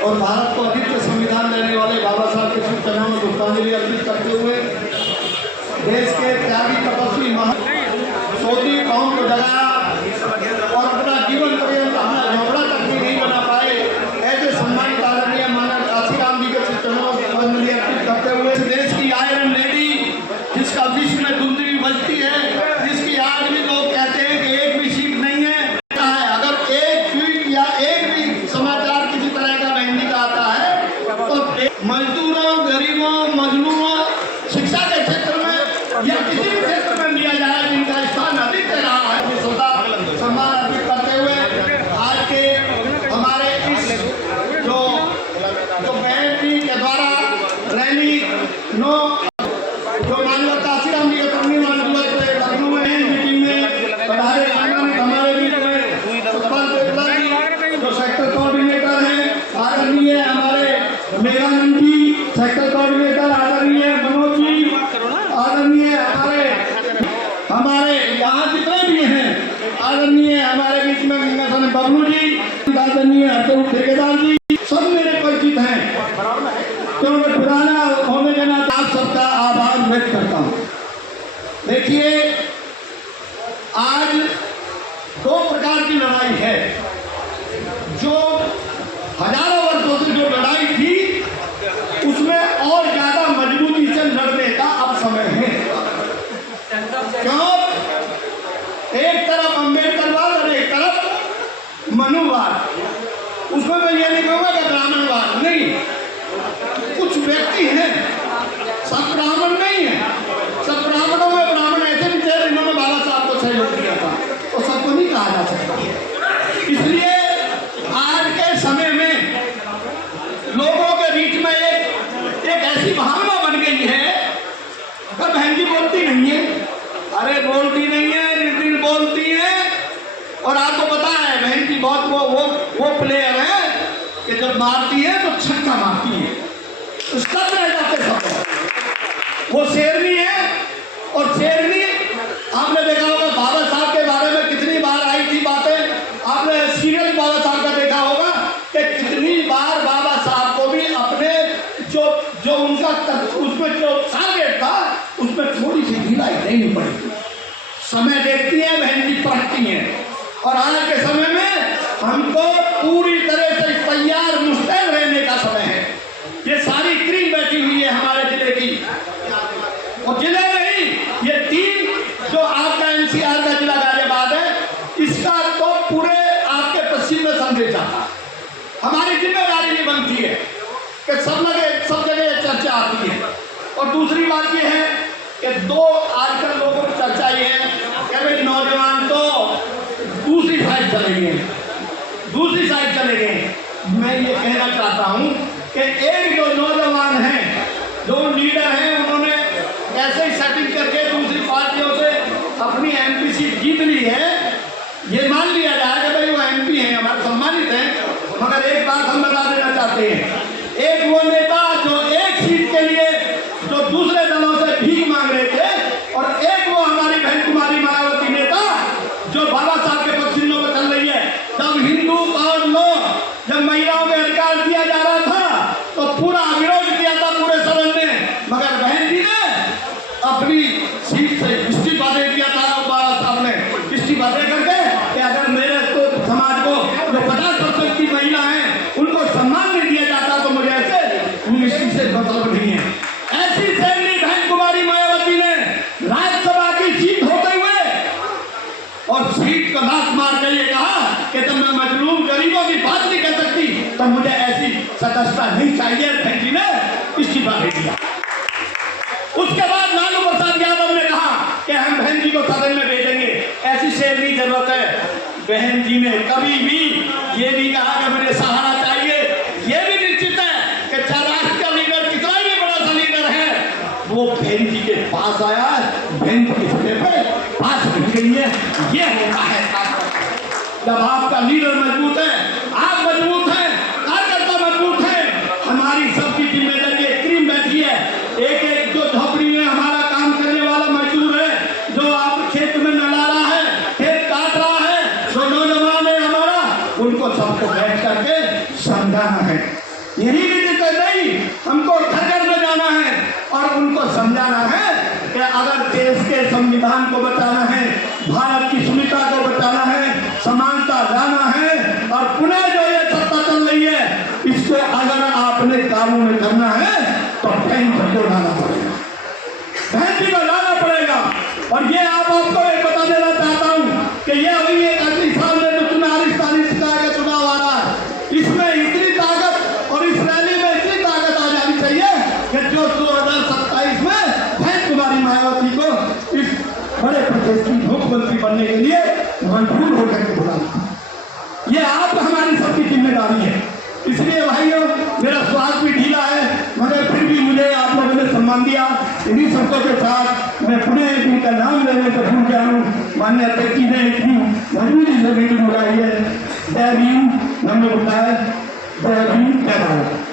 और भारत को अद्वितीय संविधान देने वाले बाबा साहब के शुभ चरणों में पुष्पांजलि अर्पित करते हुए देश के त्यागी तपस्वी सोती कौम को जगाया और अपना जीवन पर्यंत अपना झोपड़ा तक भी नहीं बना पाए ऐसे सम्मानित आदरणीय मानव काशीराम जी के शुभ चरणों में पुष्पांजलि अर्पित करते हुए देश की आयरन लेडी जिसका विश्व में धुंधली बजती है, जिसकी आज भी लोग कहते हैं कि एक भी सीट नहीं है, अगर एक ट्वीट या एक भी समाचार किसी तरह का बहन जी का आता है तो मजदूरों, गरीबों, मजलूमों, शिक्षा के क्षेत्र में या किसी भी क्षेत्र में लिया जाए जिनका स्थान अधिक दे रहा है सम्मान अर्पित करते हुए आज के हमारे इस जो बहन जी के द्वारा रैली नो जो मानव काशीराम जी के पूर्णिमा दिवस पे लखनऊ में मीटिंग में पधारे हमारे बीच में जो सेक्टर कोऑर्डिनेटर हैं आदरणीय हमारे मेघानंद जी, सेक्टर कोऑर्डिनेटर आदरणीय मनोज जी, आदरणीय हमारे यहाँ जितने भी हैं आदरणीय हमारे बीच में गंगाधर बबलू जी, आदरणीय अतुल ठेकेदार जी, सब मेरे परिचित हैं क्योंकि पुराना होने के नाते आप सबका आभार व्यक्त करता हूँ। देखिए आज दो प्रकार की लड़ाई है, जो हजारों वर्षों से जो लड़ाई थी उसमें और ज्यादा मजबूती से लड़ने का अब समय है। क्यों? एक तरफ अम्बेडकरवाद और एक तरफ मनुवाद। उसमें मैं ये नहीं कहूँगा कि ब्राह्मणवाद नहीं, कुछ व्यक्ति हैं, सब ब्राह्मण नहीं है, सब ब्राह्मणों में ब्राह्मण ऐसे भी थे जिन्होंने बाबा साहब को सहयोग किया था, तो सबको नहीं कहा जा सकता। इसलिए आज के समय में लोगों के बीच में एक ऐसी भावना बन गई है कि बहन जी बोलती नहीं है, अरे बोलती नहीं है, निर्दिन बोलती है। और आपको पता है बहन जी बहुत वो प्लेयर है कि जब मारती है तो छक्का मारती है, उसका रह जाते सब। वो शेरनी है और शेरनी आपने देखा होगा बाबा साहब के बारे में कितनी बार आई थी बातें, आपने सीरियल बाबा साहब का देखा होगा कि कितनी बार बाबा साहब को भी अपने जो उनका उसमें जो टारगेट था उसमें थोड़ी सी ढिलाई देनी पड़ी। समय देखती है बहन जी, पढ़ती हैं, और आज के समय में हमको पूरी तरह से तैयार मुस्तैद रहने का समय है। ये सारी क्रीम बैठी हुई है हमारे जिले की, और जिले नहीं ये 3 जो आपका एनसीआर का जिला गाजियाबाद है, इसका तो पूरे आपके पश्चिम में संदेश आता है। हमारी जिम्मेदारी नहीं बनती है कि सब जगह चर्चा आती है। और दूसरी बात ये है कि दो आजकल लोगों की चर्चा ये है कि भाई नौजवान तो दूसरी साइड चले गए। मैं ये कहना चाहता हूँ कि एक जो नौजवान हैं, जो लीडर हैं, उन्होंने ऐसे ही सेटिंग करके दूसरी पार्टियों से अपनी एमपी सीट जीत ली है। ये मान लिया जाए कि भाई वो एमपी हैं, हमारे सम्मानित हैं, मगर एक बात हम बता देना चाहते हैं, एक वो नेता जो एक सीट के लिए जो दूसरे दलों से भीख मांग रहे थे, और एक वो हमारी बहन कुमारी मायावती नेता जो बाबा साहब के पक्षियों में चल रही है। जब हिंदू और लोग जब महिलाओं में अधिकार दिया जा रहा था तो पूरा विरोध किया था पूरे सदन ने, मगर बहन जी ने अपनी सीट से इस्तीफा दे दिया था। बाबा साहब ने इस्तीफा दे करके कि अगर मेरे तो समाज को जो 50% की महिला है उनको सम्मान नहीं दिया जाता तो मुझे ऐसे मिनिस्ट्री से मतलब नहीं है। ऐसी शैली बहन कुमारी मायावती ने राज्यसभा की सीट होते हुए और सीट का लात मार के ये कहा कि जब मैं मजलूम गरीबों की बात नहीं कर सकती तो मुझे ऐसी सदस्यता नहीं चाहिए। बहन जी ने इस्तीफा दे दिया। उसके बाद लालू प्रसाद यादव ने कहा कि हम बहन जी को सदन में भेजेंगे। ऐसी शेरनी जरूरत है। बहन जी ने कभी भी ये नहीं कहा कि मुझे सहारा चाहिए। ये भी निश्चित है कि चाहे राष्ट्र का लीडर कितना भी बड़ा सा लीडर है, वो बहन जी के पास आया, बहन जी के जगह पे पास रख गई है। ये होता है जब आपका लीडर मजबूत है, आप मजबूत हैं, कार्यकर्ता मजबूत है। हमारी सबकी जिम्मेदारी क्रीम बैठी है। एक जो झोपड़ी में हमारा काम करने वाला मजदूर है, जो आप खेत में नला रहा है, खेत काट रहा है, जो नौजवान है हमारा, उनको सबको बैठ करके समझाना है। यही नीति नहीं, हमको घर घर में जाना है और उनको समझाना है कि अगर देश के संविधान को बचाना है, भारत की सुविधा को बचाना है, समानता लाना है और पुनः जो ये सत्ता चल रही है इसको अगर आपने काबू में करना है तो बहन को लाना पड़ेगा, बहन जी को लाना पड़ेगा। और ये आपको एक बता देना चाहता हूँ कि ये अभी एक अगली साल में जो चुनाव चुनाव आ रहा है, इसमें इतनी ताकत और इस रैली में इतनी ताकत आ जानी चाहिए कि जो 2027 में बहन कुमारी मायावती को इस बड़े प्रदेश की मुख्यमंत्री बनने के लिए मजबूर होकर के बुलाना, ये आप हमारी सबकी जिम्मेदारी है। इसलिए भाइयों, मेरा स्वागत भी ढीला है मगर फिर भी मुझे आप लोगों ने सम्मान दिया। इन्हीं शब्दों के साथ मैं पुणे जिनका नाम लेने को भूल गया हूँ, माननीय अध्यक्ष जी ने इतनी मजबूरी से मीटिंग बुलाई है। जय भीम, हमने बुलाया, जय भीम, जय भारत।